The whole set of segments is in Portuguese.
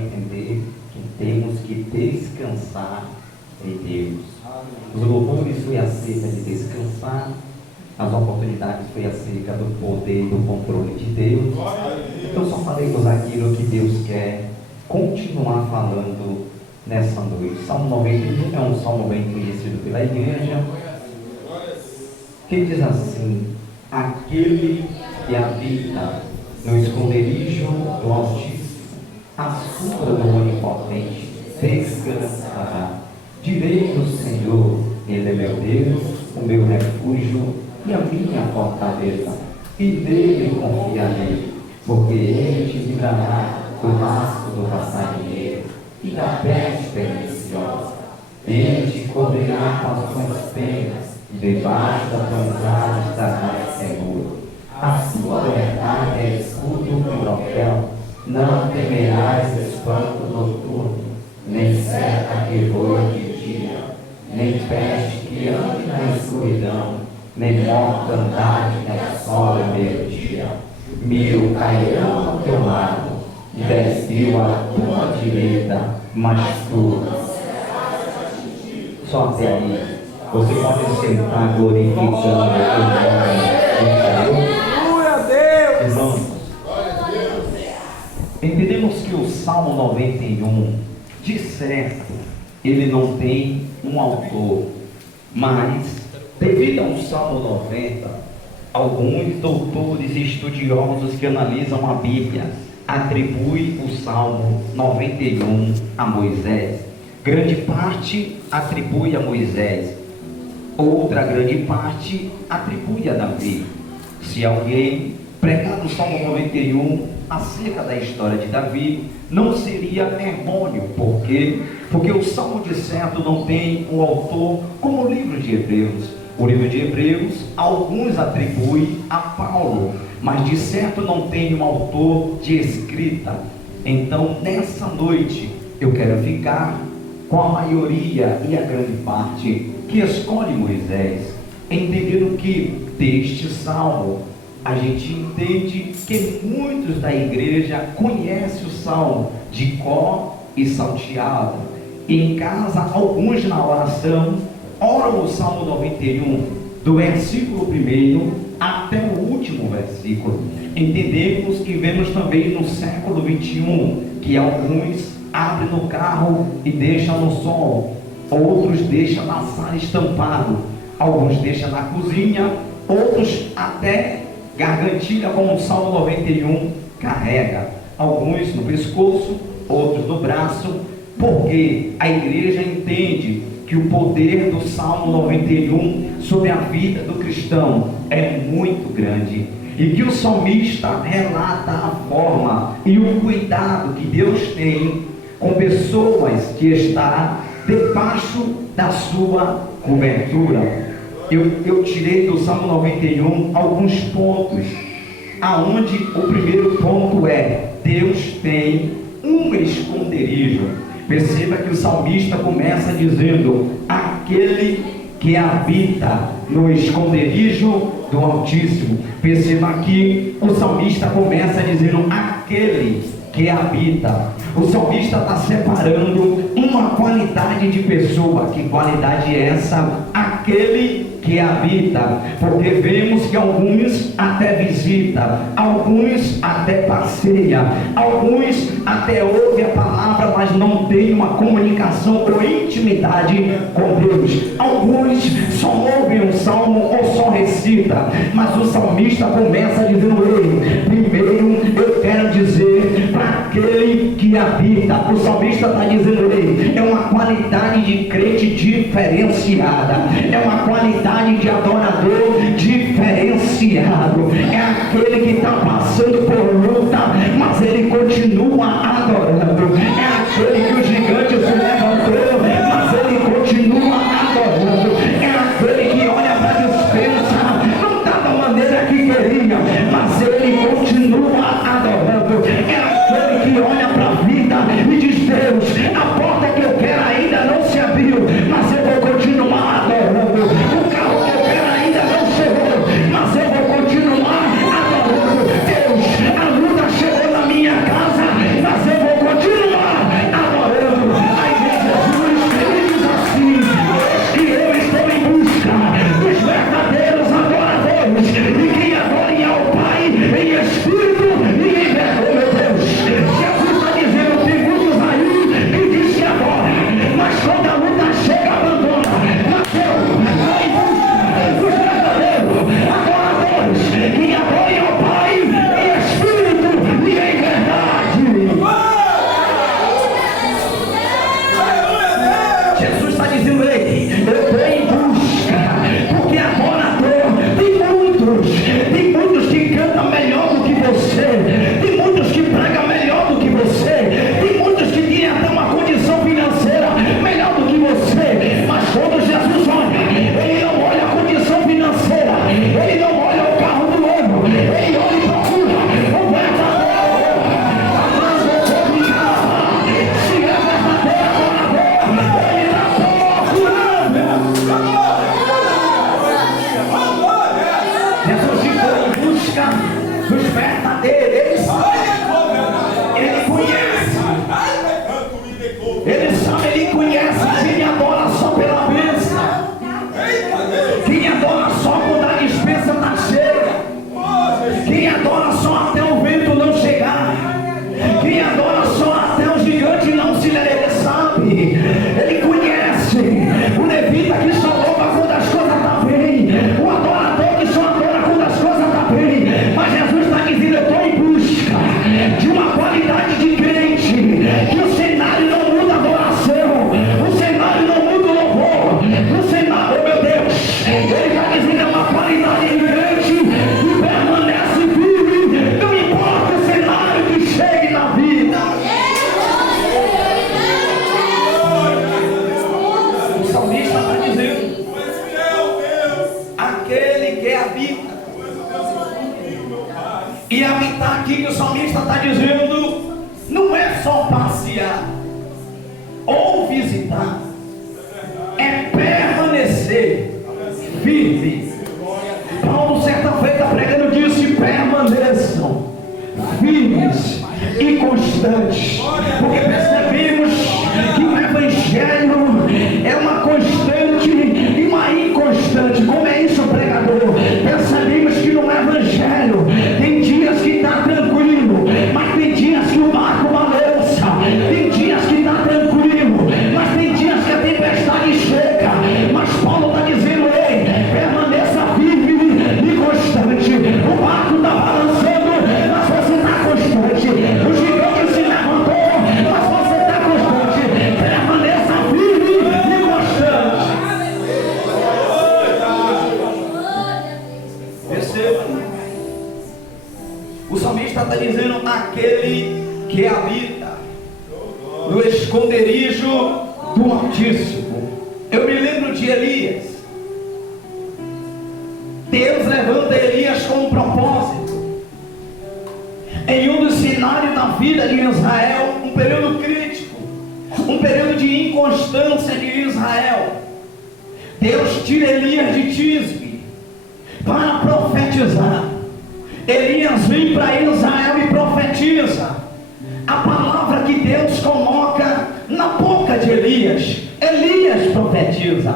entender que temos que descansar em Deus. Os louvores foi acerca de descansar, as oportunidades foi acerca do poder e do controle de Deus. Então só falemos aquilo que Deus quer continuar falando nessa noite. Salmo 91 é um salmo bem conhecido pela igreja, que diz assim: aquele que habita no esconderijo do Altíssimo, à sombra do Onipotente, descansará. Direi do Senhor, Ele é meu Deus, o meu refúgio e a minha fortaleza, e nele confiarei, porque Ele te livrará do laço do passarinheiro e da peste perniciosa. Ele te cobrirá com as suas penas, e debaixo da tua entrada estarás seguro. A sua verdade é escudo e broquel. Não temerás espanto noturno, nem seta que voa de dia, nem peste que ande na escuridão, nem mortandade que assola o meio-dia. 1000 cairão ao teu lado, e 10.000 à tua direita, mas tu. Só até aí. Você pode sentar glorificando o nome do Senhor. Glória a Deus! Irmãos, entendemos que o Salmo 91, de certo, ele não tem um autor, mas, devido ao Salmo 90, alguns doutores e estudiosos que analisam a Bíblia atribuem o Salmo 91 a Moisés. Grande parte atribui a Moisés, outra grande parte atribui a Davi. Se alguém pregar no Salmo 91 acerca da história de Davi, não seria errôneo. Por quê? Porque o Salmo de certo não tem um autor como o livro de Hebreus. O livro de Hebreus, alguns atribuem a Paulo, mas de certo não tem um autor de escrita. Então, nessa noite, eu quero ficar com a maioria e a grande parte que escolhe Moisés, entendendo que deste salmo a gente entende que muitos da igreja conhecem o salmo de cor e salteado, e em casa alguns na oração oram o Salmo 91 do versículo 1 até o último versículo. Entendemos que vemos também no século 21 que alguns abrem no carro e deixam no sol, outros deixam na sala estampado, alguns deixam na cozinha, outros até gargantilha, como o Salmo 91 carrega, alguns no pescoço, outros no braço, porque a igreja entende que o poder do Salmo 91 sobre a vida do cristão é muito grande, e que o salmista relata a forma e o cuidado que Deus tem com pessoas que estão debaixo da sua cobertura. Eu tirei do Salmo 91 alguns pontos, aonde o primeiro ponto é: Deus tem um esconderijo. Perceba que o salmista começa dizendo: aquele que habita no esconderijo do Altíssimo. Perceba que o salmista começa dizendo: aquele que habita. O salmista está separando uma qualidade de pessoa. Que qualidade é essa? Aquele que habita, porque vemos que alguns até visita, alguns até passeia, alguns até ouvem a palavra, mas não tem uma comunicação ou intimidade com Deus. Alguns só ouvem um salmo ou só recita, mas o salmista começa dizendo: ei, primeiro eu quero dizer para aquele que habita. O salmista está dizendo: ei, é uma qualidade de crente diferenciada, é uma qualidade de adorador diferenciado, é aquele que está passando por luta, mas ele continua adorando, é aquele que o gigante se levantou, mas ele continua adorando, é aquele que olha para a dispensa, não está da maneira que queria, mas ele continua adorando, é aquele que olha para a vida e diz: Deus, a porta que eu quero ainda não se abriu, mas eu vou continuar adorando. O carro que eu quero ainda não chegou, mas eu vou continuar adorando. Deus, ninguém vê. Oh, meu Deus, Jesus está dizendo, tem muitos aí que diz que agora, mas quando a luta chega, abandona. Nasceu, vai em busca dos verdadeiros adoradores, que adorem ao Pai em espírito e em verdade. Jesus está dizendo, ei, eu estou em busca, porque adorador tem muitos que cantam melhor do que você, tem muitos que pregam melhor do que você, tem muitos que têm até uma condição financeira melhor do que você, mas quando Jesus olha, ele não olha a condição financeira, ele não olha o carro do ano, ele olha e procura o verdadeiro, amando obrigado, se é verdadeiro adorador, ele está procurando. Jesus ficou em busca dos verdadeiros. Ele conhece. Ele sabe, ele conhece quem adora só pela bênção. Quem adora só quando a despensa está cheia. Quem adora só até o vento não chegar. Quem adora só até o gigante não se ler, sabe? Ele conhece o levita que só louva quando as coisas estão bem. O adorador que só adora quando as coisas estão bem. Mas Jesus está dizendo, eu estou em busca de uma qualidade de crente, que o cenário não muda a adoração, o cenário não muda o louvor, o cenário, oh meu Deus, ele está dizendo, é uma qualidade de crente que permanece firme, não importa o cenário que chegue na vida. O salmista está dizendo, aquele que habita. E habitar aqui que o salmista está dizendo, não é só passear ou visitar, é permanecer firme. Paulo certa feita pregando disse, permaneçam firmes e constantes, porque percebemos que o evangelho é uma constante e uma inconstante. Como é isso, pregador? Percebemos que no evangelho tem dias que está tranquilo, mas tem dias que o barco balança, tem dias que está tranquilo, mas tem dias que a tempestade chega. Mas Paulo está dizendo, ei, permaneça firme e constante. O barco está balançando, mas você está constante. O gigante se levantou, mas você está constante. Permaneça firme e constante. Perceba, o salmista está dizendo, aquele que habita no esconderijo do Altíssimo. Eu me lembro de Elias. Deus levanta Elias com um propósito. Em um dos cenários da vida de Israel, um período crítico, um período de inconstância de Israel, Deus tira Elias de Tisbe para profetizar. Elias vem para Israel e profetiza a palavra que Deus coloca na boca de Elias. Elias profetiza,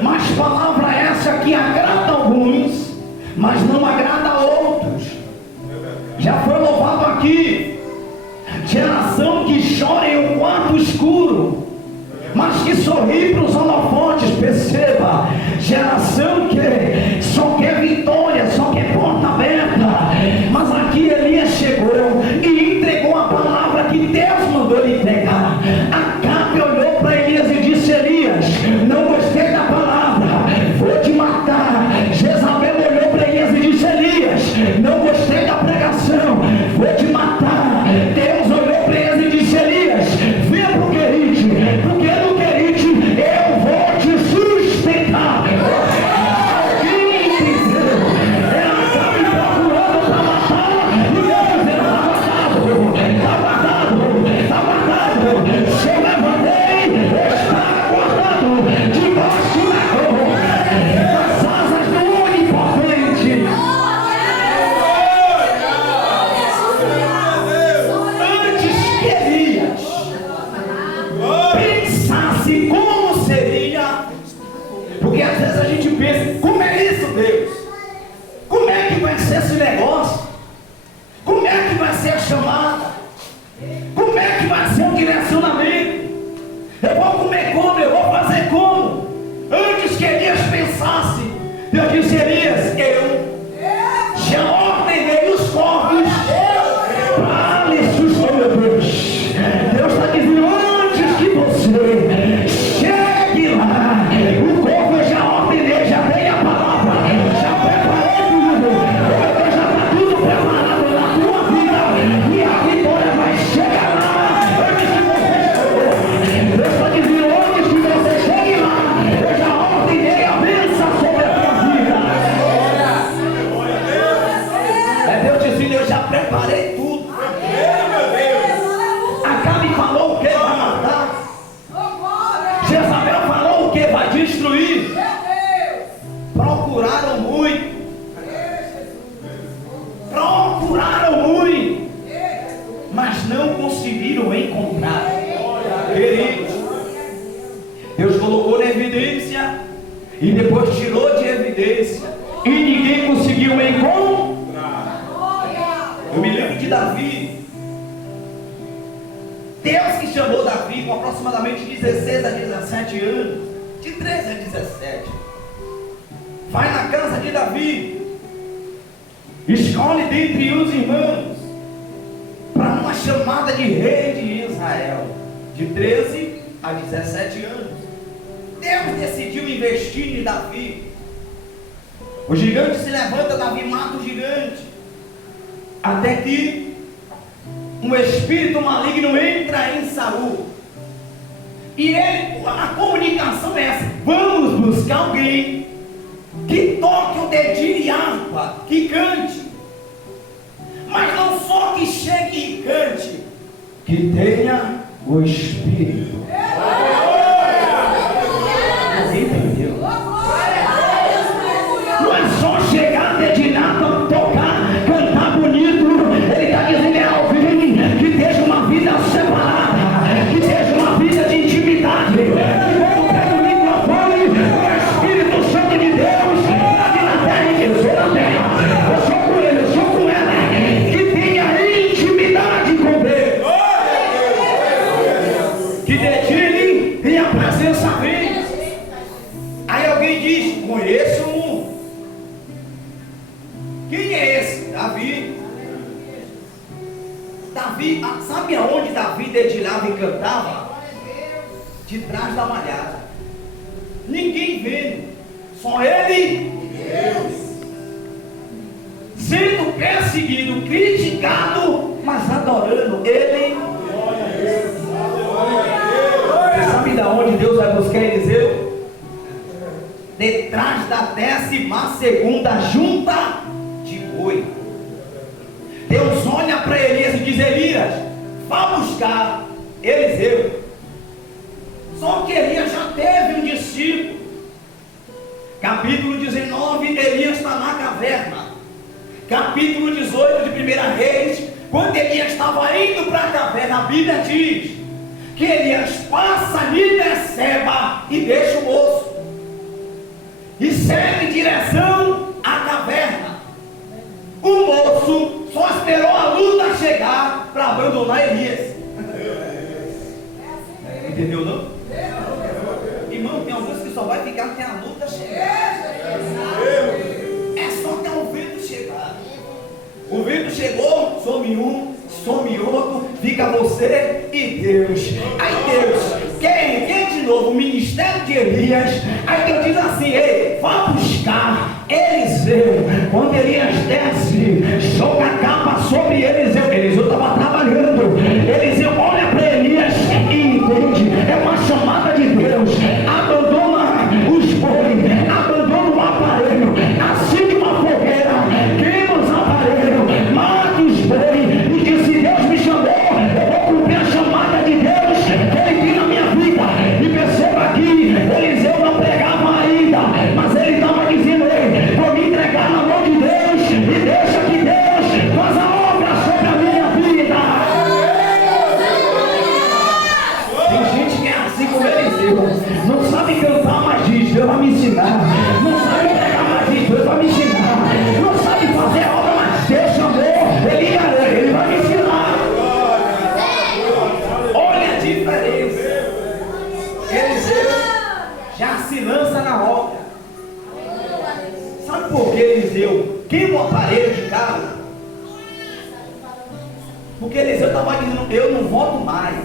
mas palavra essa que agrada a alguns, mas não agrada a outros. Já foi louvado aqui, geração que chora em um quarto escuro, mas que sorri para os holofotes. Perceba, geração que só quer vitória, só quer porta aberta. Mas aqui Elias chegou e entregou a palavra que Deus mandou ele entregar. Acabe olhou para Elias e disse, Elias, não gostei da palavra, vou te matar. Jezabel olhou para Elias e disse, Elias, não gostei da pregação, vou te matar. Deus olhou para Elias e disse, Elias, venha para o Querite, porque no Querite eu vou te sustentar. ser a chamada? Como é que vai ser o direcionamento? Eu vou comer como? Eu vou fazer como? Antes que Elias pensasse, Deus disse: Elias, eu já ordenei os corvos para lhe sustentar. Deus está dizendo: antes que você chegue lá, o corvo eu já ordenei, já dei a palavra, já preparei tudo. Eu já está tudo preparado na tua vida, e a vitória vai chegar lá antes que você chegue. Deus está dizendo: antes que você chegue lá, eu já ordenei a bênção sobre a tua vida. É Deus dizendo: eu já preparei tudo. Acabe falou o que vai matar. Jezabel falou o que vai destruir. Procuraram muito. Procuraram muito, mas não conseguiram encontrar. Queridos, Deus colocou na evidência e depois tirou de evidência, e ninguém conseguiu encontrar. Eu me lembro de Davi. Deus que chamou Davi com aproximadamente 16 a 17 anos, de 13 a 17, vai na casa de Davi, escolhe dentre os irmãos para uma chamada de rei de Israel, de 13 a 17 anos. Deus decidiu investir em Davi. O gigante se levanta, Davi mata o gigante, até que um espírito maligno entra em Saul, e a comunicação é essa: vamos buscar alguém que toque o dedinho de harpa, que cante, mas não só que chegue e cante, que tenha o espírito. Entendeu? Não é só chegar dedinhado, tocar, cantar bonito. Ele está dizendo: é alguém que esteja uma vida separada, que esteja uma vida de intimidade. Quando pega o microfone, o Espírito Santo de Deus aqui na terra, que eu sou na terra, eu sou com ele, eu sou com ela, que tenha intimidade com Deus, que dedilhe e a presença dele. Aí alguém diz: conheço um. Quem é esse? Davi. Davi, sabe aonde Davi dedilhava e cantava? De trás da malhada. Ninguém vendo, só ele e Deus. Sendo perseguido, criticado, mas adorando ele. Você sabe de onde Deus vai buscar Eliseu? Detrás da 12ª junta de boi. Deus olha para Elias e diz: Elias, vá buscar Eliseu. Só que Elias já teve um discípulo. Capítulo 19, Elias está na caverna. Capítulo 18 de 1 Reis, quando Elias estava indo para a caverna, a Bíblia diz que Elias passa ali, Berseba, e deixa o moço e segue em direção à caverna. O moço só esperou a luta chegar para abandonar Elias. Entendeu não? Irmão, tem alguns que só vai ficar até a luta chegar. É só até o vento chegar. O vento chegou, some um, some outro, fica você e Deus. Aí Deus quer de novo o ministério de Elias. Aí Deus diz assim: ei, vá buscar Eliseu. Quando Elias desce, joga a capa sobre Eliseu. Eliseu estava trabalhando. Eliseu olha para Elias e entende: é uma chamada de Deus. Abandona os bois, abandona o aparelho, acende uma fogueira, queima os aparelhos, mata os bois e diz: se Deus me chamou, eu vou cumprir a chamada de Deus que Ele tem na minha vida. E perceba que Eliseu não pregava ainda, mas ele estava dizendo: ei, vou me entregar na mão de Deus e deixa que Deus faz a obra sobre a Porque Eliseu estava dizendo: eu não volto mais,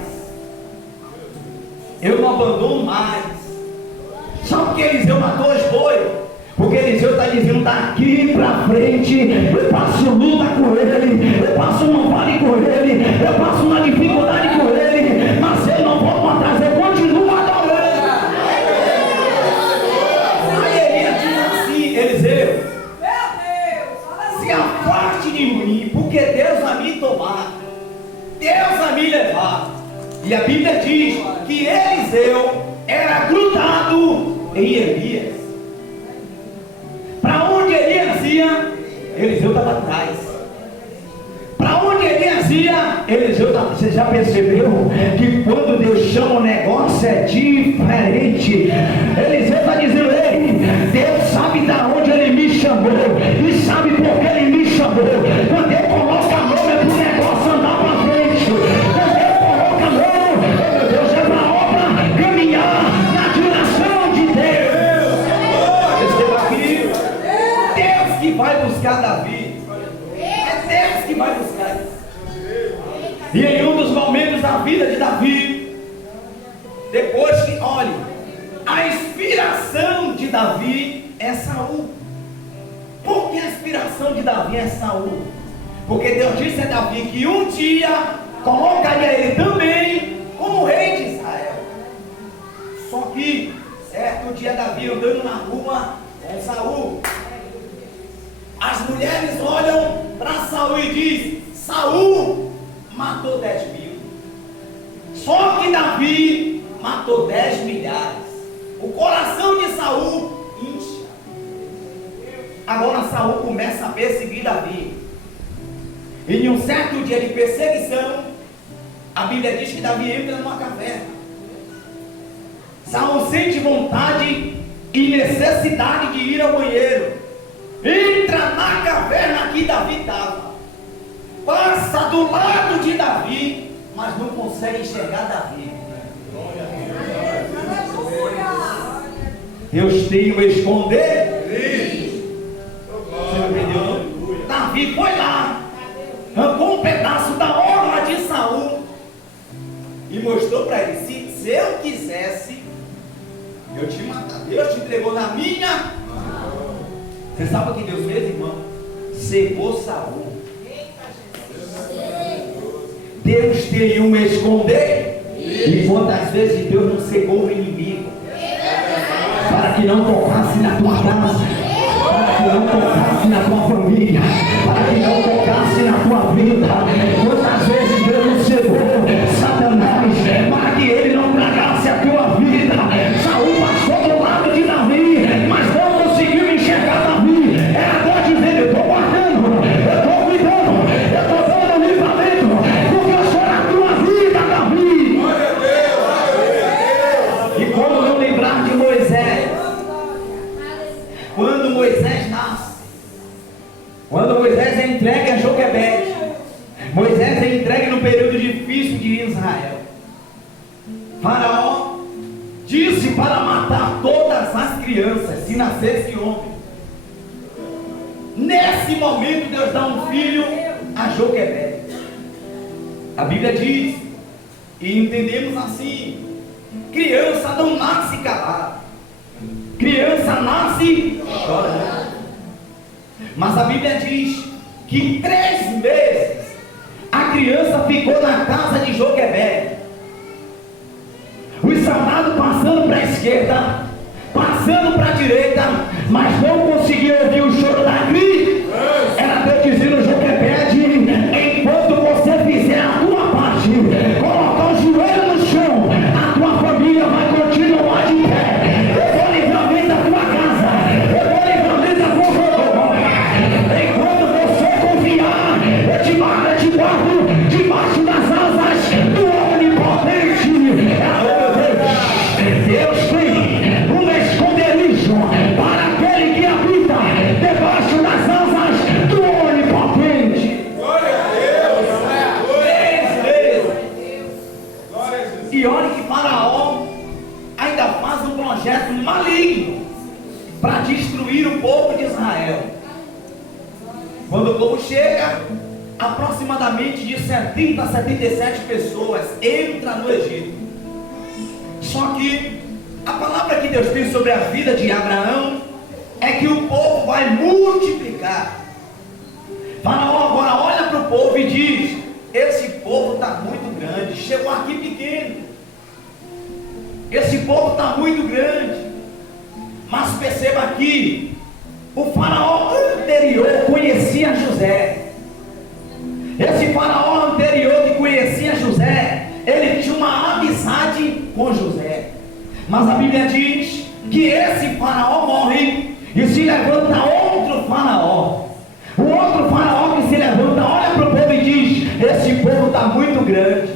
eu não abandono mais. Sabe por que Eliseu matou os bois? Porque Eliseu está dizendo: daqui para frente eu passo luta com ele, eu passo um vale com ele, eu passo uma dificuldade com ele, mas eu não volto atrás, eu continuo adorando. Aí Elias diz assim: Eliseu, se afaste de mim, porque Deus vai me tomar, Deus vai me levar. E a Bíblia diz que Eliseu era grudado em Elias. Para onde Elias ia, Eliseu estava atrás. Para onde Elias ia, Eliseu estava. Você já percebeu que quando Deus chama o negócio é diferente? Eliseu está dizendo: ei, Deus sabe de onde Ele me chamou e sabe por que Ele me chamou. Quando eu coloco a mão é para o negócio andar para frente. Quando eu coloco a mão, meu Deus, é para a obra caminhar na direção de Deus. Receba aqui. Deus que vai buscar Davi. É Deus que vai buscar. E em um dos momentos da vida de Davi, depois que, olhe, a inspiração de Davi é Saul. Por que a inspiração de Davi é Saul? Porque Deus disse a Davi que um dia colocaria ele também como rei de Israel. Só que certo dia Davi andando na rua com Saul, as mulheres olham para Saul e dizem: Saul matou 10 mil. Só que Davi matou 10 milhares. O coração de Saul incha. Agora Saul começa a perseguir Davi. E em um certo dia de perseguição, a Bíblia diz que Davi entra numa caverna. Saul sente vontade e necessidade de ir ao banheiro. Entra na caverna que Davi estava, passa do lado de Davi, mas não consegue enxergar Davi. Deus tem o esconder. Você não entendeu, não? Davi foi lá, arrancou um pedaço da orla de Saul e mostrou para ele: se eu quisesse, eu te matava. Deus te entregou na minha mão. Você sabe o que Deus fez, irmão? Cegou Saul. Deus tem um esconder. E quantas vezes Deus não cegou o inimigo para que não tocasse na tua casa, para que não tocasse na tua família, para que não tocasse na tua vida. Quantas vezes Deus não cegou Satanás para que ele não tragasse a tua vida. Saul passou do lado de Davi, mas não conseguiu enxergar Davi. Era Deus dizendo: eu estou guardando, eu estou cuidando, eu estou dando livramento, porque eu sou a tua vida, Davi. E como não lembrar de Moisés? Quando Moisés nasce, quando Moisés é entregue a Joquebede, Moisés é entregue no período difícil de Israel. Faraó disse para matar todas as crianças, se nascesse homem. Nesse momento Deus dá um filho a Joquebede. A Bíblia diz, e entendemos assim: criança não nasce calada, criança nasce chorando. Mas a Bíblia diz que 3 meses a criança ficou na casa de Joquebede. Os soldados passando para a esquerda, passando para a direita, mas não conseguiam ouvir o choro da crise. Era Deus dizendo: Joquebede, enquanto você fizer a tua parte, colocar o joelho no chão, a tua família vai continuar de pé. Eu vou livramento da tua casa, eu vou livramento da tua família. Enquanto você confiar, eu te guardo debaixo das asas do Onipotente. Deus tem um esconderijo para aquele que habita debaixo das asas do Onipotente. Glória a Deus. Glória a Deus. E olha que Faraó ainda faz um projeto maligno para destruir o povo de Israel. Quando o povo chega, aproximadamente de 70 a 77 pessoas entram no Egito. Só que a palavra que Deus tem sobre a vida de Abraão é que o povo vai multiplicar. Faraó agora olha para o povo e diz: esse povo está muito grande, chegou aqui pequeno, esse povo está muito grande. Mas perceba aqui, o faraó anterior conhecia José. Esse faraó anterior que conhecia José, ele tinha uma amizade com José. Mas a Bíblia diz que esse faraó morre e se levanta outro faraó. O outro faraó que se levanta, olha para o povo e diz: esse povo está muito grande,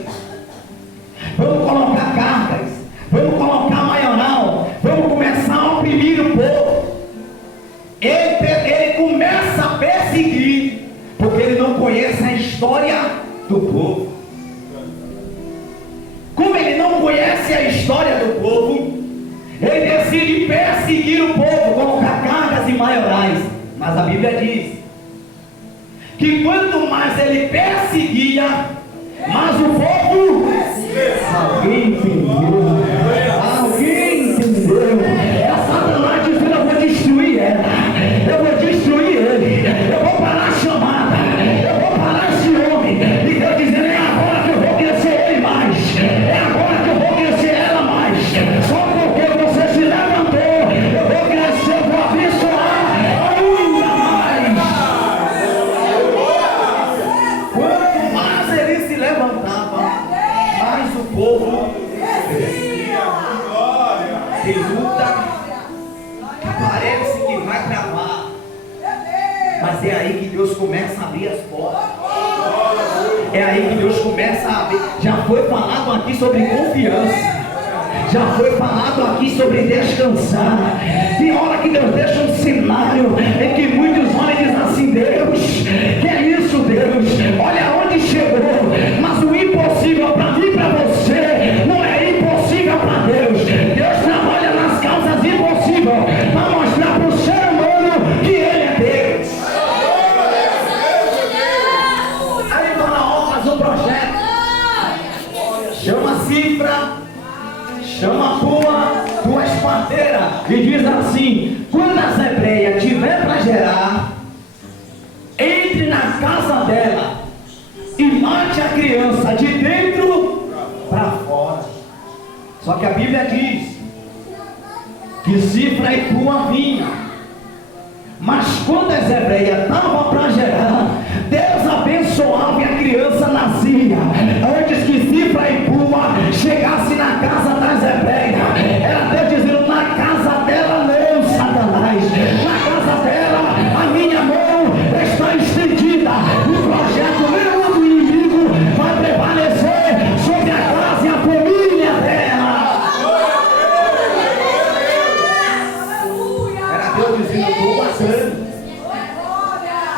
vamos colocar cargas, vamos colocar maioral, vamos começar a oprimir o povo. Ele começa a perseguir, porque ele não conhece a história do povo. Como ele não conhece a história do povo, ele decide perseguir o povo, colocar cargas e maiorais. Mas a Bíblia diz que quanto mais ele perseguia, mais o povo... Alguém entendeu? Alguém entendeu? É Satanás dizendo: eu vou destruir ela, eu vou destruir ele, eu vou parar a chamada, eu vou parar esse homem. E Deus dizendo: é agora que eu vou crescer ele mais, é agora que eu vou crescer ela mais. Só porque você se levantou, eu vou crescer, eu vou abençoar ainda mais. Quanto mais ele se levantava, mais o povo crescia. Tem luta que parece que vai travar, mas é aí que Deus começa a abrir as portas. É aí que Deus começa a abrir. Já foi falado aqui sobre confiança, já foi falado aqui sobre descansar. Tem hora que Deus deixa um cenário em que muitos olham e dizem assim: Deus, que é isso, Deus? Olha onde chegou. Mas o impossível para mim e para você não é impossível para Deus. Deus trabalha nas causas impossíveis para mostrar para o ser humano que Ele é Deus. Aí Faraó faz um projeto, chama a cifra, chama a tua parteira e diz assim: quando a zebreia tiver para gerar, entre na casa dela e mate a criança de dentro para fora. Só que a Bíblia diz que cifra e pua vinha, mas quando a zebreia estava para gerar, Deus abençoava e a criança nascia antes que cifra e pua chegasse na casa da zebreia. Era Deus dizendo: na casa dela não, Satanás, na casa dela a minha mão está estendida. O projeto meu do inimigo vai prevalecer sobre a casa e a família dela. Era Deus dizendo: estou passando.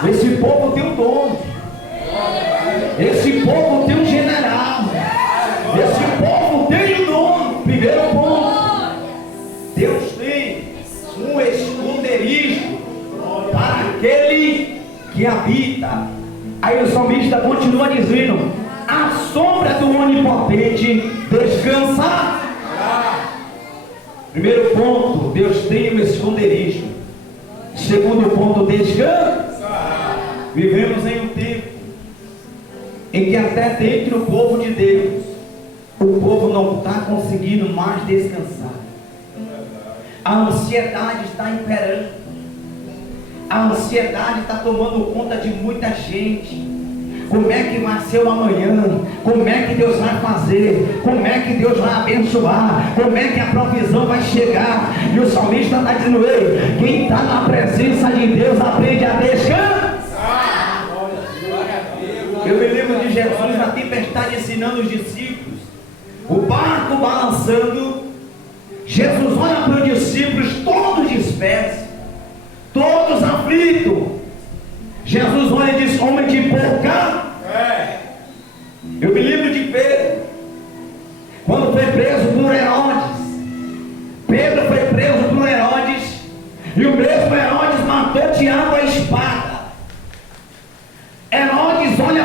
Esse povo tem um dono, esse povo tem um general, esse povo tem um dono. Primeiro ponto, Deus tem um esconderijo para aquele que habita. Aí o salmista continua dizendo: a sombra do onipotente descansa. Primeiro ponto, Deus tem um esconderijo. Segundo ponto, descansa. Vivemos em um tempo em que até dentro do povo de Deus, o povo não está conseguindo mais descansar. A ansiedade está imperando, a ansiedade está tomando conta de muita gente. Como é que vai ser o amanhã? Como é que Deus vai fazer? Como é que Deus vai abençoar? Como é que a provisão vai chegar? E o salmista está dizendo: ei, quem está na presença de Deus aprende a descansar. Eu me lembro de Jesus na tempestade ensinando os discípulos, o barco balançando. Jesus olha para os discípulos todos dispersos, todos aflitos. Jesus olha e diz: homem de pouca. Eu me lembro de Pedro, quando foi preso por Herodes. Pedro foi preso por Herodes, e o mesmo Herodes matou Tiago à espada. Herodes olha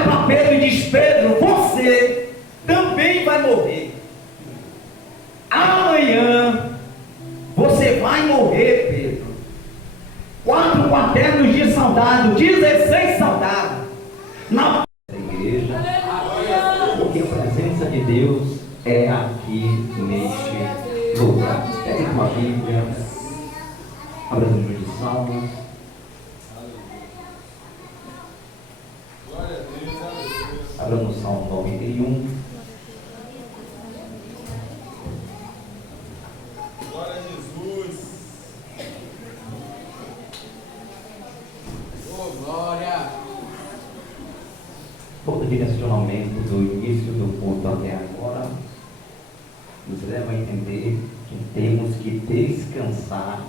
Pedro, você também vai morrer. Amanhã você vai morrer, Pedro. 4 quaternos de soldado, 16 soldados na igreja, porque a presença de Deus é aqui neste lugar. Pegue uma Bíblia, abra no livro de Salmos. Abra no Salmo 91. Glória a Jesus. Oh, glória. Todo direcionamento do início do culto até agora nos leva a entender que temos que descansar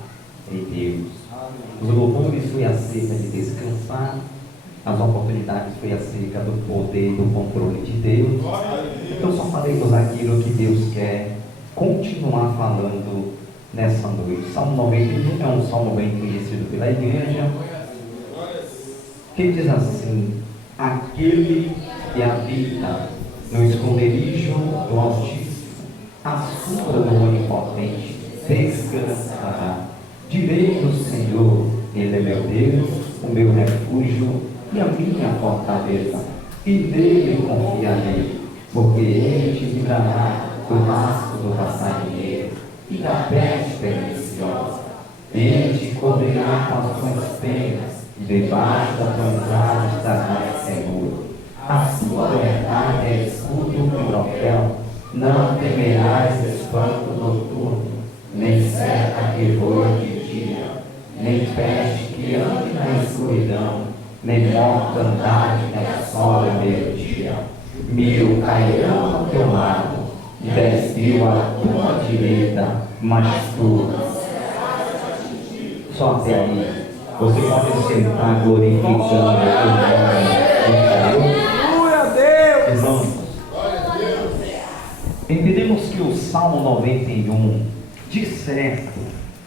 em Deus. Os louvores foi acerca de descansar, as oportunidades foi acerca do poder, do controle de Deus. Então só faremos aquilo que Deus quer continuar falando nessa noite. Salmo 91 é um salmo bem conhecido pela igreja, que diz assim: aquele que habita no esconderijo do Altíssimo, à sombra do Onipotente descansará. Direi do Senhor, Ele é meu Deus, o meu refúgio e a minha fortaleza, e nele confiarei, porque Ele te livrará do laço do passarinheiro e da peste perniciosa. Ele te cobrirá com as suas penas, e debaixo da tua entrada estarás seguro. A sua verdade é escudo e broquel. Não temerás espanto noturno, nem seta que voa de dia, nem peste que ande na escuridão, nem mortandade na sola meio-dia. 1000 cairão ao teu lado, e 10.000 à tua direita, mas tu só até aí. Você pode sentar glorificando o nome de Deus. Glória a Deus. Irmãos, entendemos que o Salmo 91, de certo,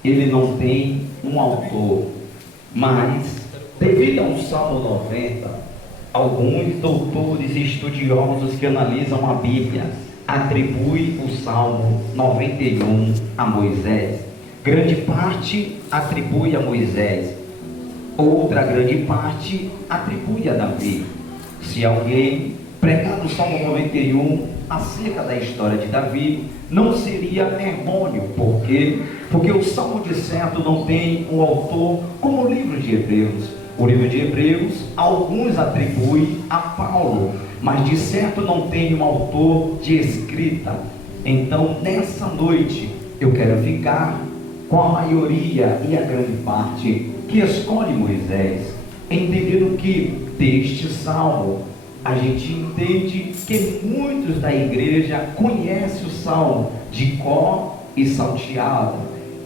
ele não tem um autor, mas, devido ao Salmo 90, alguns doutores e estudiosos que analisam a Bíblia atribuem o Salmo 91 a Moisés. Grande parte atribui a Moisés, outra grande parte atribui a Davi. Se alguém pregar no Salmo 91 acerca da história de Davi, não seria errôneo, porque o Salmo de certo não tem um autor como o livro de Hebreus. O livro de Hebreus, alguns atribuem a Paulo, mas de certo não tem um autor de escrita. Então, nessa noite, eu quero ficar com a maioria e a grande parte que escolhe Moisés, entendendo que deste salmo a gente entende que muitos da igreja conhecem o salmo de cor e salteado.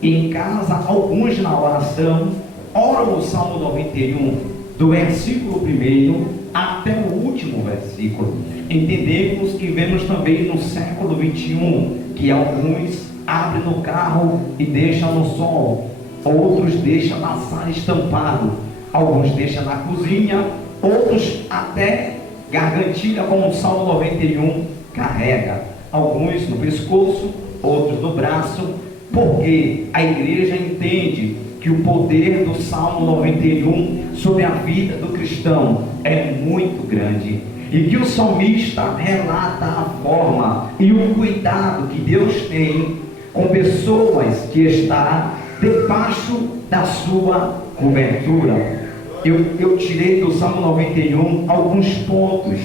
Em casa, alguns na oração oram o Salmo 91, do versículo 1 até o último versículo. Entendemos que vemos também no século 21 que alguns abrem no carro e deixam no sol, outros deixam na sala estampado, alguns deixam na cozinha, outros até gargantilha, como o Salmo 91 carrega, alguns no pescoço, outros no braço, porque a igreja entende que o poder do Salmo 91 sobre a vida do cristão é muito grande, e que o salmista relata a forma e o cuidado que Deus tem com pessoas que estão debaixo da sua cobertura. Eu tirei do Salmo 91 alguns pontos,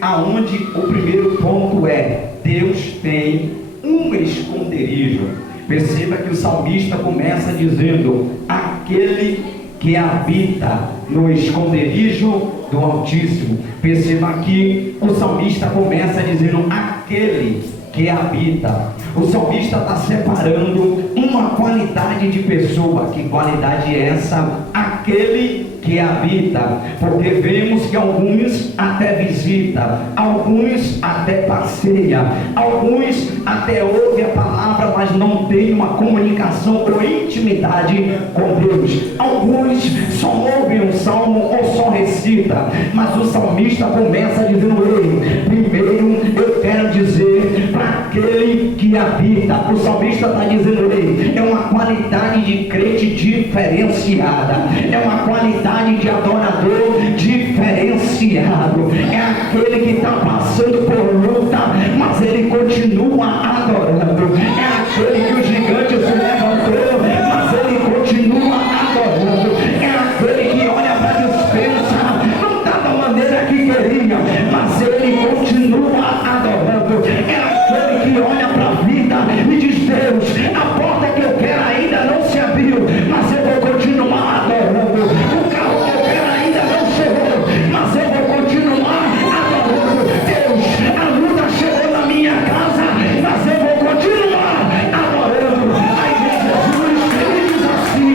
aonde o primeiro ponto é: Deus tem um esconderijo. Perceba que o salmista começa dizendo: aquele que habita no esconderijo do Altíssimo. Perceba que o salmista começa dizendo: aquele que habita. O salmista está separando uma qualidade de pessoa. Que qualidade é essa? aquele que habita, porque vemos que alguns até visita, alguns até passeia, alguns até ouvem a palavra, mas não tem uma comunicação ou intimidade com Deus. Alguns só ouvem um salmo ou só recita, mas o salmista começa dizendo: ei, primeiro eu quero dizer para aquele que habita. O salmista está dizendo: ei, é uma qualidade de crente diferenciada, é uma qualidade de adorador diferenciado, é aquele que está passando por luta, mas ele continua adorando, é aquele que o gigante se levantou, mas ele continua adorando, é aquele que olha para a dispensa, não está da maneira que queria, mas ele continua adorando, é aquele que olha para a vida e diz: Deus, a porta que eu quero ainda não se abriu, mas eu vou continuar adorando. O carro que eu quero ainda não chegou, mas eu vou continuar adorando. Deus, a luta chegou na minha casa, mas eu vou continuar adorando. Aí vem Jesus e diz assim: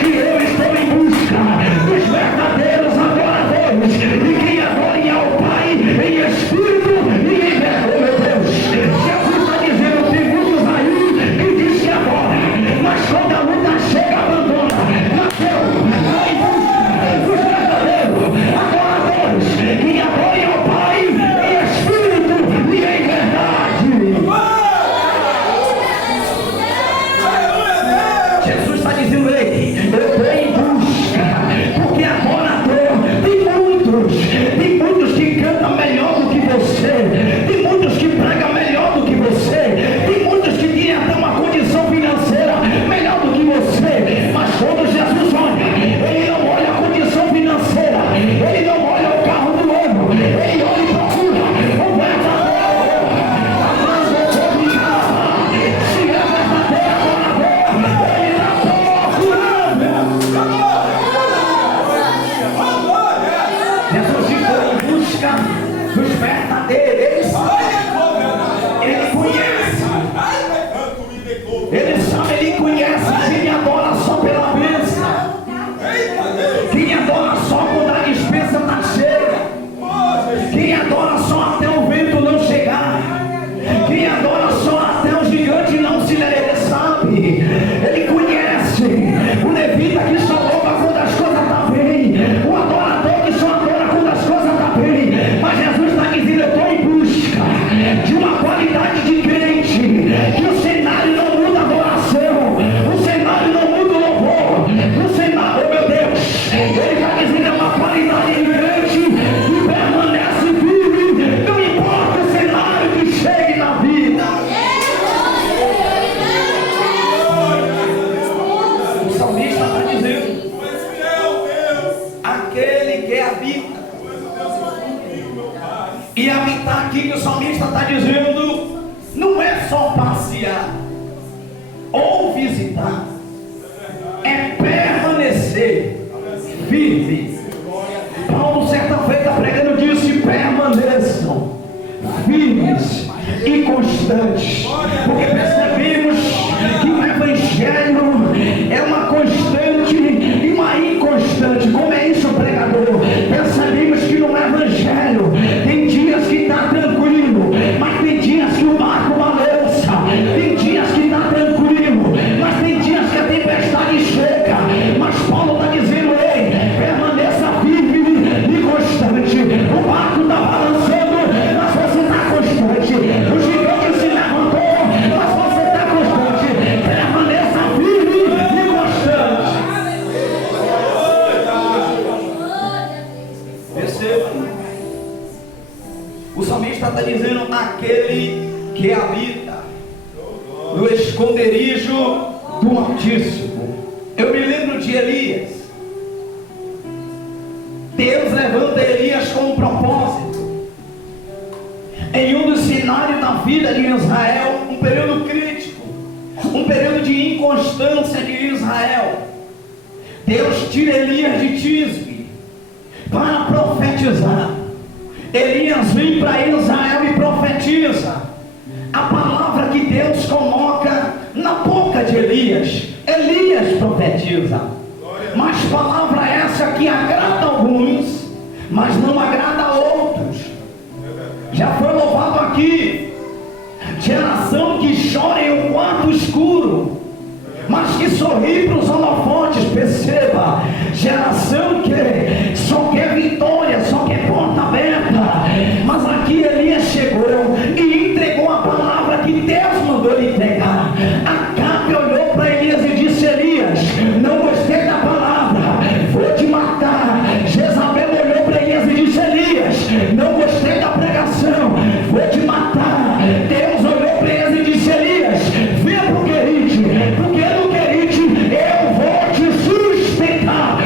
que eu estou em busca dos verdadeiros adoradores, e que adorem ao Pai em espírito e em verdade. Meu Deus, Jesus está dizendo: tem muitos aí que diz que adora, mas quando a luta chega, abandona. Mas eu vou em busca dos verdadeiros adoradores, que adorem ao Pai em espírito e em verdade. Jesus está dizendo: ei, eu estou em busca, porque adorador tem muitos que cantam melhor do que você, tem muitos que pregam melhor do que você, tem muitos que têm até uma condição financeira melhor do que você, mas quando Jesus olha, ele não olha a condição financeira, ele não olha o carro do ano, ele olha e procura o verdadeiro adorador. Se é verdadeiro adorador, ele está procurando. Jesus ficou em busca dos verdadeiros. Ele conhece, ele sabe, ele conhece quem adora só pela bênção, quem adora só quando a dispensa está cheia, quem adora só até o vento não chegar, quem adora só até o gigante não se ler, sabe? Ele conhece o levita que só louva quando as coisas estão bem, o adorador que só adora quando as coisas estão bem. Mas Jesus está dizendo: eu estou em busca de uma qualidade de crente, que o cenário não muda a adoração, o cenário não muda o louvor, o cenário, oh meu Deus, ele está dizendo: é uma qualidade de crente que permanece firme, não importa o cenário que chegue na vida. O salmista está dizendo: aquele que habita. E habitar aqui que o salmista está dizendo não é só passear ou visitar, é permanecer firme. Paulo, certa feita, pregando, disse: permaneçam firmes e constantes, porque percebemos que o evangelho é uma constante e uma inconstante. Como é isso, pregador? Percebemos que no evangelho tem dias que está tranquilo, mas tem dias que o barco balança, tem dias que está tranquilo, mas tem dias que a tempestade chega. Mas Paulo está dizendo: ei, permaneça firme e constante. O barco está balançando, mas você está constante. O gigante se levantou, mas você está constante. Permaneça firme e constante. Perceba, o salmista está dizendo: aquele que habita no esconderijo do Altíssimo. Eu me lembro de Elias. Deus levanta Elias com um propósito. Em um dos cenários da vida de Israel, um período crítico, um período de inconstância de Israel, Deus tira Elias de Tisbe para profetizar. Elias vem para Israel e profetiza a palavra que Deus coloca na boca de Elias. Elias profetiza. Mas palavra essa que agrada a alguns, mas não agrada a outros. Já foi louvado aqui. Geração que chora em um quarto escuro, mas que sorri para os holofotes. Perceba, geração que só quer vitória, só quer porta aberta. Mas aqui Elias chegou e entregou a palavra que Deus mandou ele entregar. Acabe olhou para Elias e disse: Elias, não gostei da palavra, vou te matar. Jezabel olhou para Elias e disse: Elias, não gostei da pregação, vou te matar. Deus olhou para Elias e disse: Elias, venha para o Querite, porque no Querite eu vou te sustentar.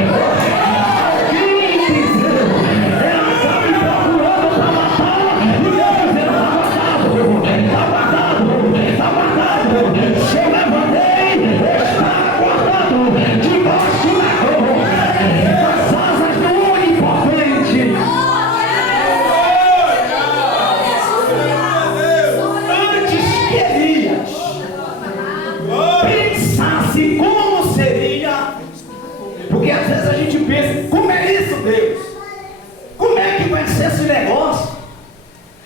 Alguém entendeu? Ela está me procurando para matar, e Deus está guardado, está guardado. Se eu levantei, está guardado debaixo das asas do Onipotente. Antes que Elias pensasse como seria, porque às vezes a gente pensa: como é isso, Deus? Como é que vai ser esse negócio?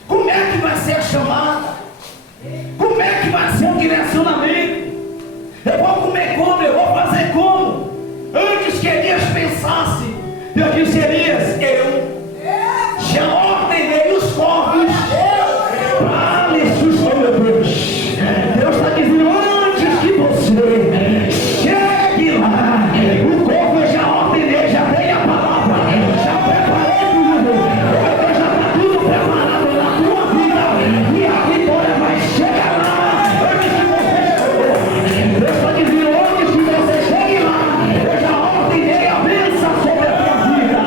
Como é que vai ser a chamada? Como é que vai ser o direcionamento? Eu vou comer como? Eu vou fazer como? Antes que Elias pensasse, Deus disse: Elias, eu já ordenei os corvos para lhe sustentar. Meu Deus, Deus está dizendo: antes que você chegue lá, o corvo eu já ordenei, já dei a palavra, já preparei tudo. Já está tudo preparado na tua vida, e a vitória vai chegar lá antes que você chegue. Deus está dizendo: antes que você chegue lá, eu já ordenei a bênção sobre a tua vida.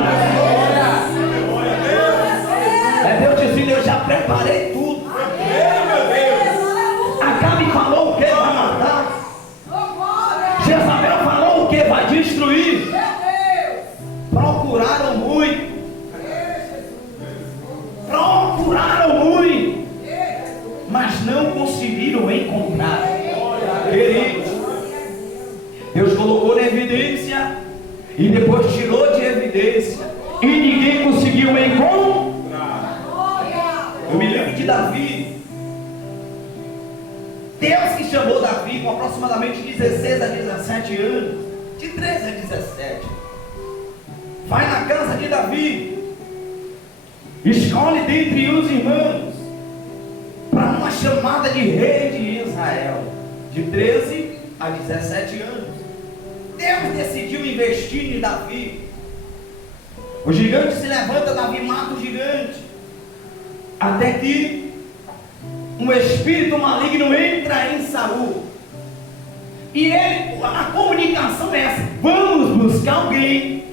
É Deus dizendo: eu já preparei tudo. Acabe falou o que vai matar. Jezabel falou o que vai destruir. Procuraram muito. Procuraram muito, mas não conseguiram encontrar. Queridos, Deus colocou na evidência e depois tirou de evidência, e ninguém conseguiu encontrar. Eu me lembro de Davi. Deus que chamou Davi com aproximadamente 16 a 17 anos, de 13 a 17, vai na casa de Davi, escolhe dentre os irmãos para uma chamada de rei de Israel, de 13 a 17 anos. Deus decidiu investir em Davi. O gigante se levanta, Davi mata o gigante, até que um espírito maligno entra em Saul, e a comunicação é essa: vamos buscar alguém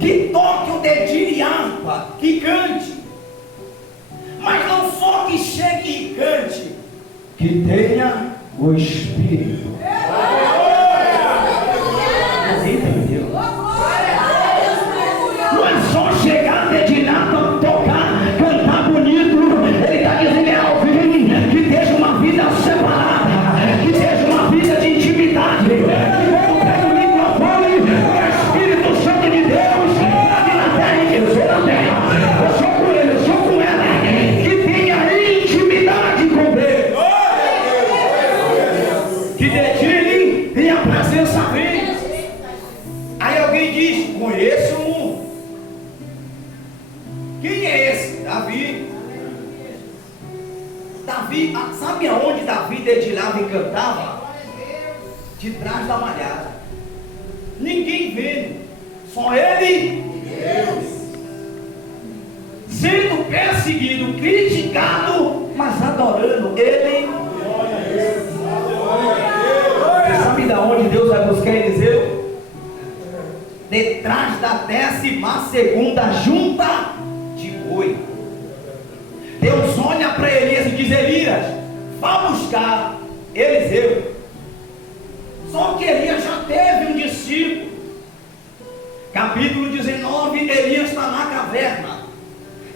que toque o dedinho de harpa, que cante, mas não só que chegue e cante, que tenha o espírito. Você entendeu? Não é só chegar, dedicar, tocar, cantar bonito. Ele está dizendo: é alguém que esteja uma vida separada, que esteja uma vida de intimidade, que quando pega o microfone, o Espírito Santo de Deus aqui na terra, e eu sou na terra, eu sou com ele, eu sou com ela, que tenha intimidade com Deus, que dedique e a presença dele. Aí alguém diz: conheço um. Quem é esse? Davi. Davi, sabe aonde Davi dedilhava e cantava? De trás da malhada. Ninguém vendo, só ele e Deus. Sendo perseguido, criticado, mas adorando ele. Você sabe de onde Deus vai buscar Eliseu? Detrás da 12ª junta de boi. Deus olha para Elias e diz: Elias, vá buscar Eliseu. Só que Elias já teve um discípulo. Capítulo 19, Elias está na caverna.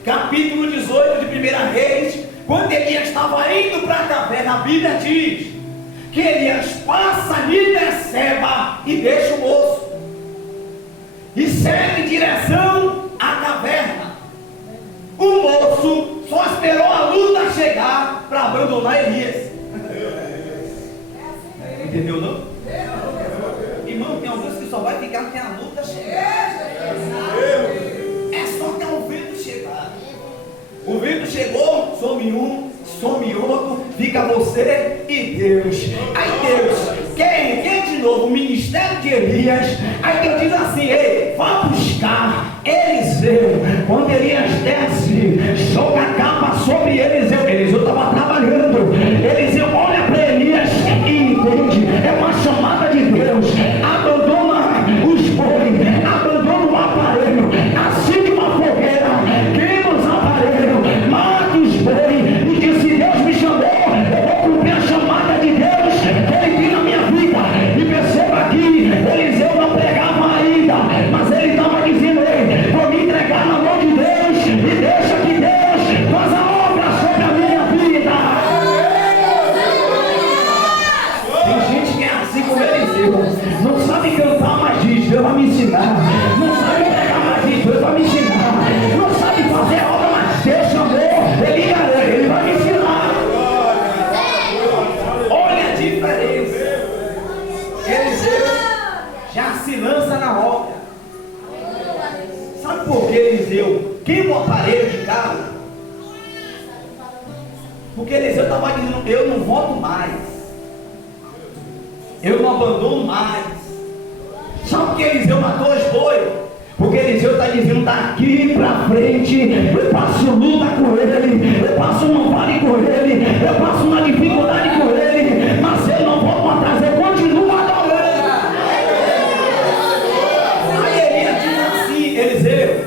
Capítulo 18 de 1 Reis, quando Elias estava indo para a caverna, a Bíblia diz que Elias passa ali Beceba e deixa o moço. e segue em direção à caverna. O moço só esperou a luta chegar para abandonar Elias. Entendeu não? Irmão, tem alguns que só vai ficar até a luta chegar. É só até o vento chegar. O vento chegou, some um, some outro, fica você e Deus. Aí Deus, quem de novo? O ministério de Elias. Aí Deus diz assim: ei, vá buscar Eliseu. Quando Elias desce, joga a capa sobre Eliseu. Eliseu estava trabalhando. Eliseu olha para Elias e entende. É uma chamada de Deus. Abandona os bois, abandona o aparelho, acende uma fogueira, queima os aparelhos, mata os bois e diz: se Deus me chamou, eu vou cumprir a chamada de Deus que Ele tem na minha vida. E perceba que Eliseu não pregava ainda, mas ele estava dizendo: ei, vou me entregar na mão de Deus e deixa que Deus faz a obra sobre a minha vida. Tem gente que é assim como Eliseu, não sabe cantar, mas diz: Deus vai me ensinar. Não sabe pregar, mas diz: Deus vai me ensinar. Não sabe fazer a obra, mas Deus chamou, Ele vai me ensinar. Olha a diferença. Eliseu já se lança na obra. Sabe por que Eliseu queima o aparelho de carro? Porque Eliseu estava dizendo: eu não volto mais, eu não abandono mais. Sabe por que Eliseu matou os bois? Porque Eliseu está dizendo: daqui para frente eu passo luta com ele, eu passo um vale com ele, eu passo uma dificuldade com ele, mas eu não volto atrás, eu continuo adorando. Aí Elias diz assim: Eliseu,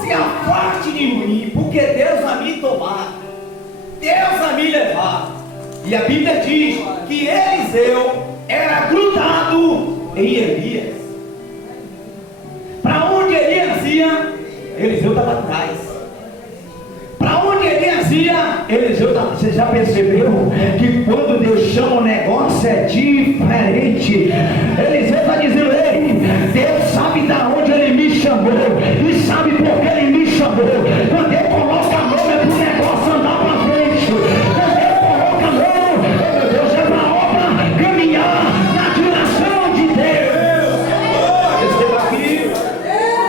se afaste de mim, porque Deus vai me tomar, Deus vai me levar. E a Bíblia diz que Eliseu era grudado em Elias. Para onde Elias ia, Eliseu estava atrás. Para onde Elias ia, Eliseu estava. Você já percebeu que quando Deus chama o negócio é diferente? Eliseu está dizendo: ei, Deus sabe de onde Ele me chamou e sabe por que Ele me chamou. Quando Ele coloca a mão é para o negócio andar para frente. Quando Ele coloca a mão, meu Deus, é para a obra caminhar na direção de Deus. Perceba aqui,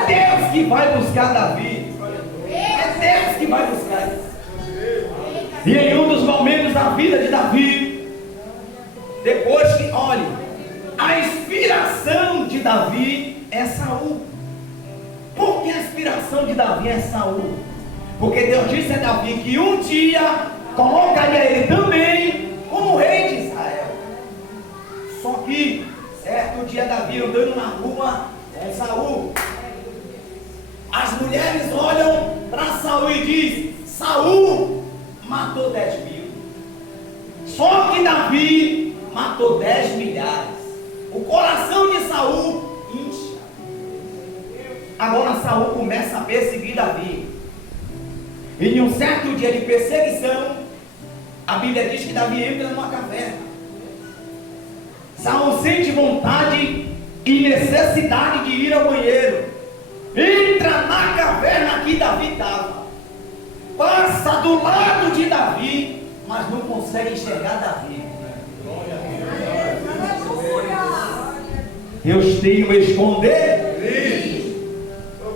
Deus que vai buscar Davi. É Deus que vai buscar. E em um dos momentos da vida de Davi, depois que, olhe, a inspiração de Davi é Saul. Por que a inspiração de Davi é Saul? Porque Deus disse a Davi que um dia colocaria ele também como rei de Israel. Só que certo dia Davi andando na rua com Saul, as mulheres olham para Saul e dizem: Saul matou 10 mil. Só que Davi matou 10 milhares. O coração de Saul incha. Agora Saul começa a perseguir Davi. E em um certo dia de perseguição, a Bíblia diz que Davi entra numa caverna. Saul sente vontade e necessidade de ir ao banheiro. Entra na caverna que Davi estava. Passa do lado de Davi, mas não consegue enxergar Davi. Deus tem o esconder.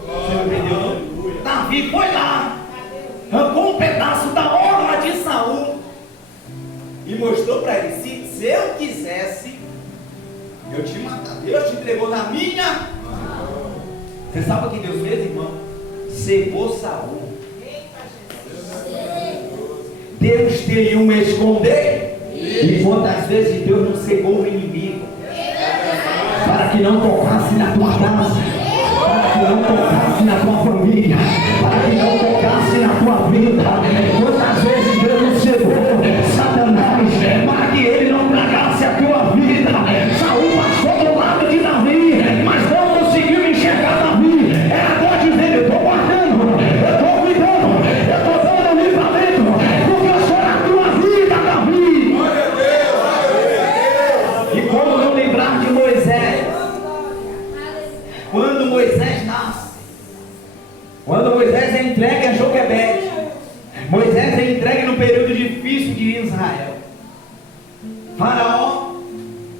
Você não entendeu não? Davi foi lá, arrancou um pedaço da orla de Saul e mostrou para ele: se eu quisesse, eu te matava. Deus te entregou na minha mão. Você sabe o que Deus fez, irmão? Cegou Saul. Deus tem um esconder. E quantas vezes Deus não cegou o inimigo para que não tocasse na tua casa, para que não tocasse na tua família, para que não tocasse na tua vida? Quantas vezes Deus não cegou Satanás para que ele não tragasse a tua vida? Saul passou do lado de Davi, mas não conseguiu enxergar Davi. Era Deus dizendo: eu estou guardando, eu estou cuidando, eu estou dando livramento, porque eu sou na tua vida, Davi. E como não lembrar de Moisés? de Israel. Faraó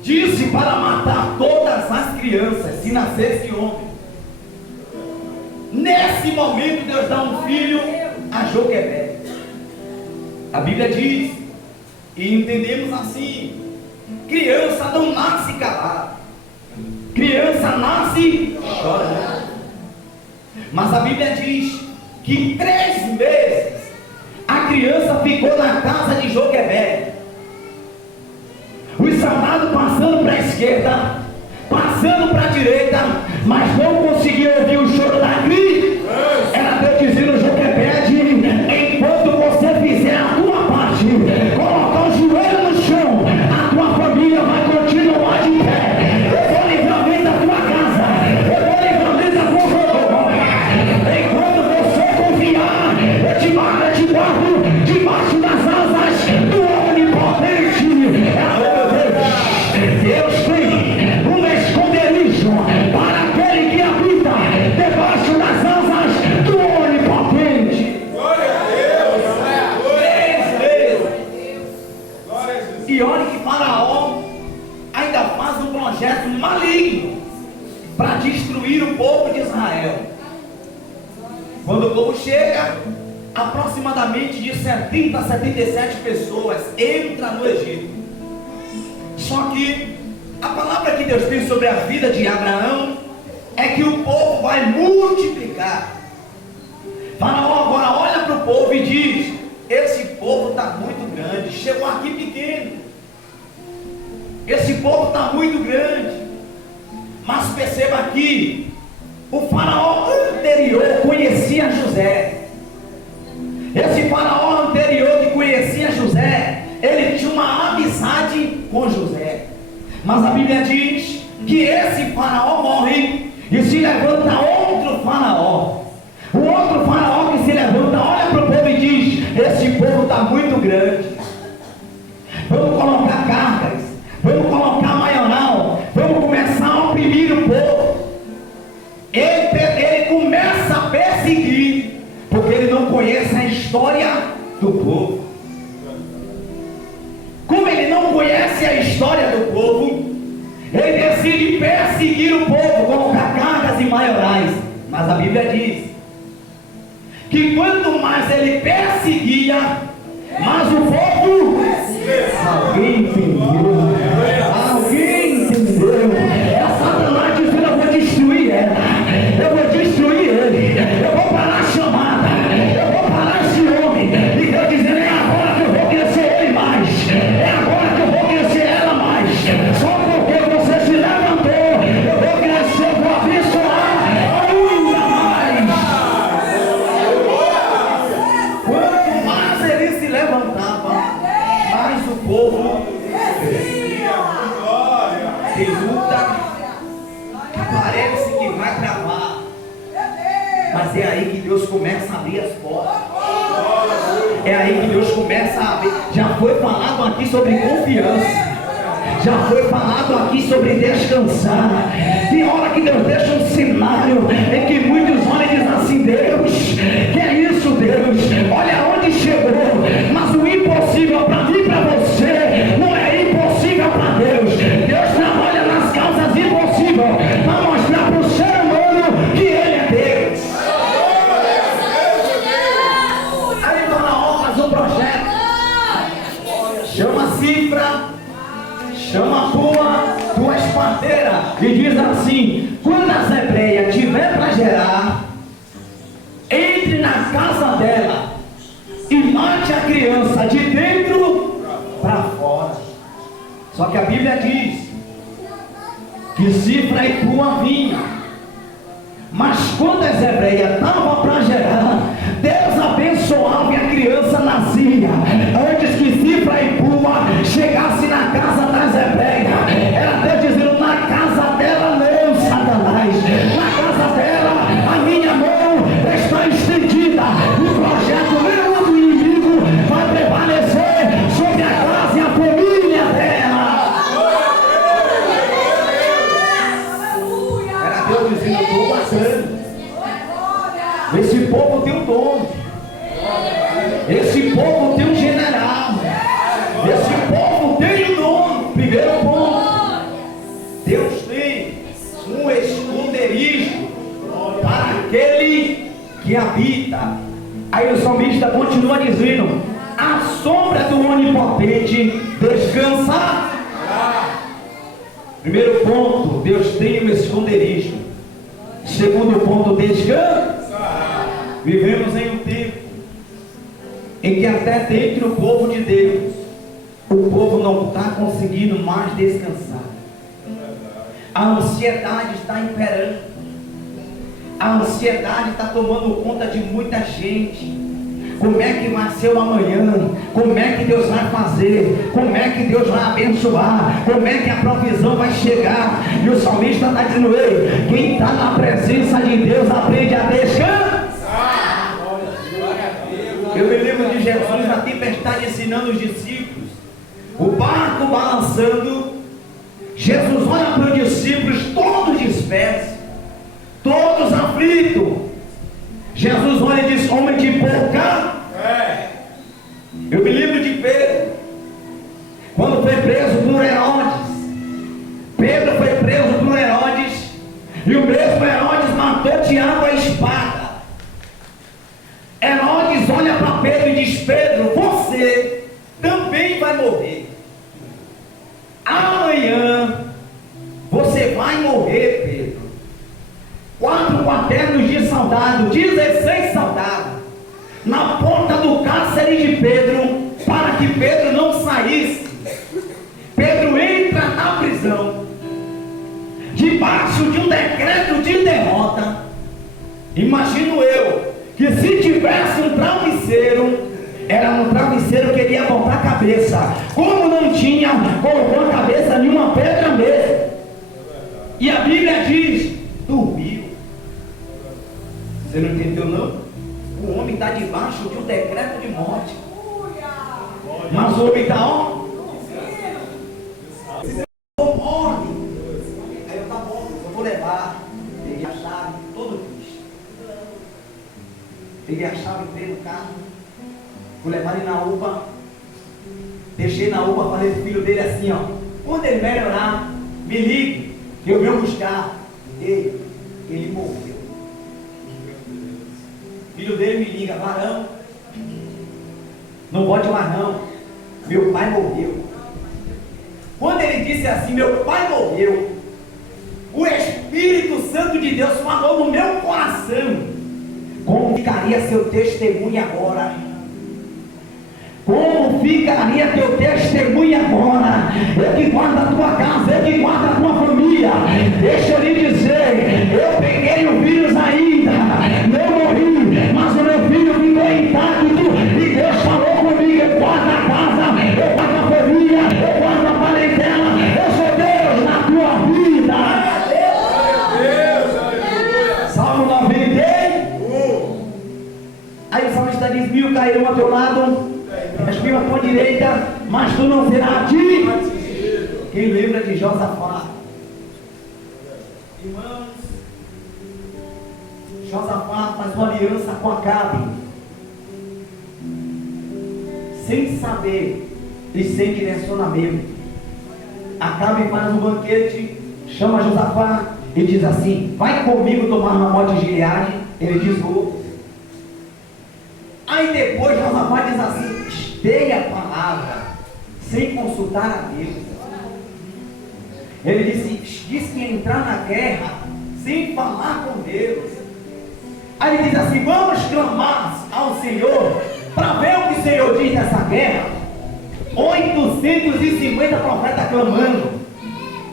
disse para matar todas as crianças, se nascesse homem. Nesse momento Deus dá um filho a Joquebede. A Bíblia diz, e entendemos assim: criança não nasce calada, criança nasce chorando. Mas a Bíblia diz que 3 meses a criança ficou na casa de Joquebede. Os soldados passando para a esquerda, passando para a direita, mas não conseguiam ouvir o choro da crise. Era Deus dizendo: Joquebede, enquanto você fizer a tua parte, colocar o joelho no chão, a tua família vai continuar de pé. Eu vou livramento da tua casa, eu vou livramento da tua família. Enquanto você confiar, eu te guardo debaixo das asas do Onipotente. Deus tem um esconderijo para aquele que habita debaixo das asas do Onipotente. Glória a Deus! 3 vezes. Glória a Jesus! E olha que Faraó ainda faz um projeto maligno para destruir o povo de Israel. Quando o povo chega, aproximadamente de 70 a 77 pessoas entram no Egito. Só que a palavra que Deus tem sobre a vida de Abraão é que o povo vai multiplicar. Faraó agora olha para o povo e diz: esse povo está muito grande, chegou aqui pequeno, esse povo está muito grande. Mas perceba aqui, o faraó anterior conhecia José. Esse faraó anterior que conhecia José, ele tinha uma amizade com José. Mas a Bíblia diz que esse faraó morre e se levanta outro faraó. O outro faraó que se levanta olha para o povo e diz: esse povo está muito grande, vamos colocar cargas, vamos colocar maioral, vamos começar a oprimir o povo. Ele começa a perseguir, porque ele não conhece a história do povo. Como ele não conhece a história do povo, ele decide perseguir o povo, colocar cargas e maiorais. Mas a Bíblia diz que quanto mais ele perseguia, mais o povo... Alguém entendeu? Alguém entendeu? É Satanás dizendo: eu vou destruir ela, eu vou destruir ele, eu vou parar a chamada, eu vou parar esse homem. E Deus dizendo: é agora que eu vou crescer ele mais, é agora que eu vou crescer ela mais. Só porque você se levantou, eu vou crescer, eu vou abençoar ainda mais. Quanto mais ele se levantava, mais o povo crescia. Tem luta que parece que vai travar, mas é aí que Deus começa a abrir as portas. É aí que Deus começa a abrir. Já foi falado aqui sobre confiança, já foi falado aqui sobre descansar. Tem hora que Deus deixa um cenário em que muitos olham e dizem assim: Deus, que é isso, Deus? Olha onde chegou. Mas o impossível para mim e para você não é impossível para Deus. Deus trabalha nas causas impossíveis para mostrar para o ser humano que Ele é Deus. Aí Faraó faz um projeto, chama Cifra, chama tua esparteira e diz assim: quando a hebreia tiver para gerar, entre na casa dela e mate a criança de dentro para fora. Só que a Bíblia diz que Cifra e Pua vinha, mas quando a hebreia estava para gerar, Deus abençoava e a criança nascia antes que Cifra e Pua chegasse na casa das hebreias. Era Deus dizendo: na casa dela não, Satanás, na casa dela a minha mão está estendida. O projeto meu do inimigo vai prevalecer sobre a casa e a família dela. Era Deus dizendo: eu estou passando. Esse povo tem um vida. Aí o salmista continua dizendo: a sombra do Onipotente descansa. Primeiro ponto, Deus tem um esconderijo. Segundo ponto, descansa. Vivemos em um tempo em que até dentro do povo de Deus, o povo não está conseguindo mais descansar. A ansiedade está imperando. A ansiedade está tomando conta de muita gente. Como é que vai ser o amanhã? Como é que Deus vai fazer? Como é que Deus vai abençoar? Como é que a provisão vai chegar? E o salmista está dizendo: ei, quem está na presença de Deus aprende a descansar. Eu me lembro de Jesus na tempestade ensinando os discípulos, o barco balançando. Jesus olha para os discípulos todos dispersos, todos aflitos. Jesus olha e diz: homem de pouca. Eu me lembro de Pedro, quando foi preso por Herodes. Pedro foi preso por Herodes, e o mesmo Herodes matou Tiago à espada. Herodes olha para Pedro e diz: Pedro, você também vai morrer. Amanhã você vai morrer, Pedro. 4 quaternos de soldado, 16 soldados, na porta do cárcere de Pedro, para que Pedro não saísse. Pedro entra na prisão, debaixo de um decreto de derrota. Imagino eu, que se tivesse um travesseiro, era um travesseiro que ele ia botar a cabeça. Como não tinha, colocou a cabeça em uma pedra mesmo. E a Bíblia diz: dormiu. Você não entendeu não? O homem está debaixo de um decreto de morte, mas o homem está ó, morre. Aí eu: tá bom, eu vou levar. Peguei a chave, todo triste. Peguei a chave, entrei no carro, vou levar ele na UPA. Deixei na UPA, falei pro filho dele assim: ó, quando ele melhorar, me ligue, que eu venho buscar. Ele morreu. Filho dele me liga: varão, não pode mais não, meu pai morreu. Quando ele disse assim: meu pai morreu, o Espírito Santo de Deus falou no meu coração: como ficaria seu testemunho agora? Como ficaria teu testemunho agora? Eu que guardo a tua casa, eu que guardo a tua família. Deixa eu lhe dizer, eu peguei o vírus ainda, não morri, mas o meu filho ficou intacto. E Deus falou comigo: eu guardo a casa, eu guardo a família, eu guardo a parentela. Eu sou Deus na tua vida. Salmo 91. Aí o salmista diz: 1000 cairão ao teu lado, as mil à tua direita, mas tu não serás atingido. Quem lembra de Josafá? Irmãos, Josafá faz uma aliança com Acabe, sem saber e sem direcionamento. Acabe faz um banquete, chama Josafá e diz assim: vai comigo tomar Ramote de Gileade. Ele diz: vou. Aí depois Josafá diz assim: esteia a palavra, sem consultar a Deus. Ele disse que ia entrar na guerra sem falar com Deus. Aí ele diz assim: vamos clamar ao Senhor para ver o que o Senhor diz nessa guerra. 850 profetas clamando.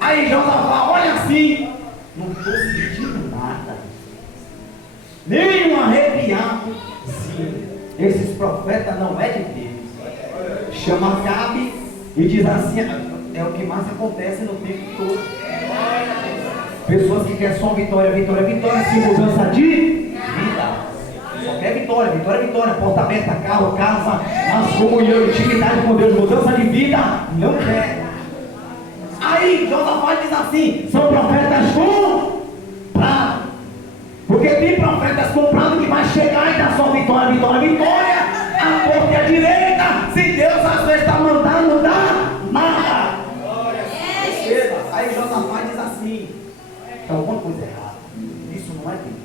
Aí Josafá olha assim: não estou sentindo nada, nem um arrepiado. Sim, esses profetas não é de Deus. Chama Acabe e diz assim: é o que mais acontece no tempo de hoje. Pessoas que querem só vitória, vitória, vitória, sem mudança de vida. Só quer vitória, vitória, vitória. Porta aberta, carro, casa, mas comunhão, intimidade com Deus, mudança de vida, não quer. Aí Josafá diz assim: são profetas comprados. Porque tem profetas comprados que vai chegar e dar só vitória, vitória, vitória. A porta é a direita. Se Deus às vezes está mandando, não dá nada. Aí Josafá diz assim: tem alguma coisa errada. Isso não é Deus.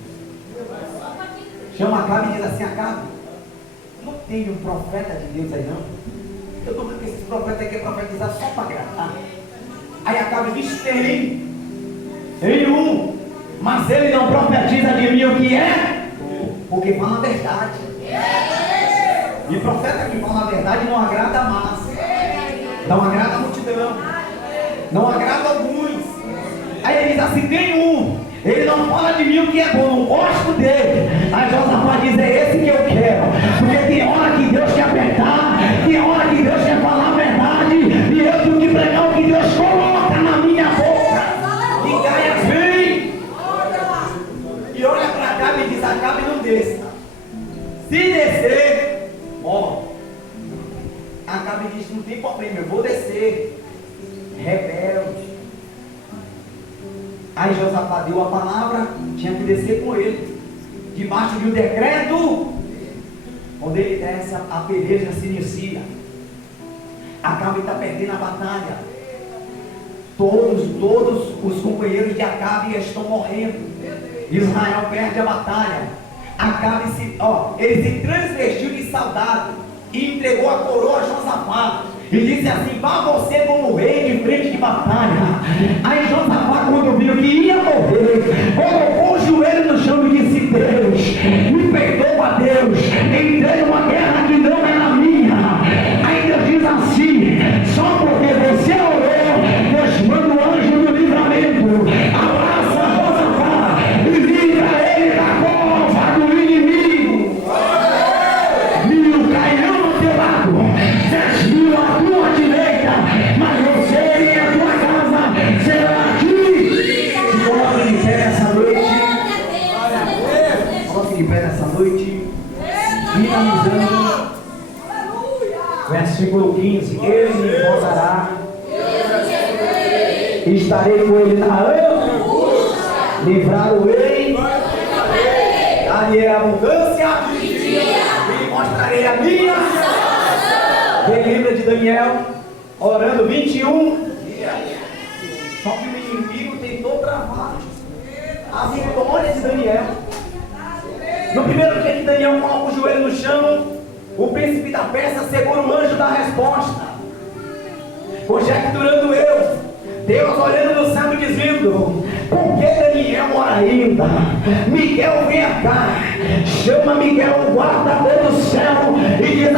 Chama Acabe e diz assim: tem um profeta de Deus aí não? Eu estou vendo que esses profetas aqui é profetizar só para agradar. Aí acaba diz tem um, mas ele não profetiza de mim o que é, porque fala a verdade. E profeta que fala a verdade não agrada a massa, não agrada a multidão, não agrada alguns. Aí ele diz assim, tem um, ele não fala de mim o que é bom, não gosto dele. Aí Josafá diz, é esse que eu quero, porque tem hora que Deus quer apertar, tem hora que Deus quer falar a verdade, e eu tenho que pregar o que Deus coloca na minha boca. E Gaia vem e olha para Acabe e diz, Acabe não desça, se descer, morre. Acabe diz, não tem problema, eu vou descer. Rebelde. Aí Josafá deu a palavra, tinha que descer com ele, debaixo de um decreto. Quando ele desce, a peleja se inicia. Acabe está perdendo a batalha. Todos os companheiros de Acabe estão morrendo. Israel perde a batalha. Acabe ele se transvestiu de soldado e entregou a coroa a Josafá. E disse assim, vá você como rei de frente de batalha. Aí Josafá, quando viu que ia morrer, colocou o joelho no chão e disse, Deus, me perdoa, Deus, entrei numa guerra que não era minha. Aí Deus diz assim, só porque você orou, Deus manda o anjo do livramento, abraça Josafá e livra ele da cova do inimigo. 1000 cairão no teu lado, 10.000 à tua direita, mas você e a tua casa serão aqui. Se coloque de pé nessa noite. Coloque de pé nessa noite. Finalizando. Versículo 15. Ele me encontrará. Estarei com ele na angústia. Livrá-lo-ei. Dar-lhe a abundância. E mostrarei a minha. Quem lembra de Daniel orando 21? Só que o inimigo tentou travar a vitória de Daniel. No primeiro dia que Daniel coloca o joelho no chão, o príncipe da Pérsia segura o anjo da resposta, conjecturando Deus olhando no céu e dizendo, por que Daniel ora ainda? Miguel, vem cá, chama Miguel, o guardador do céu, e diz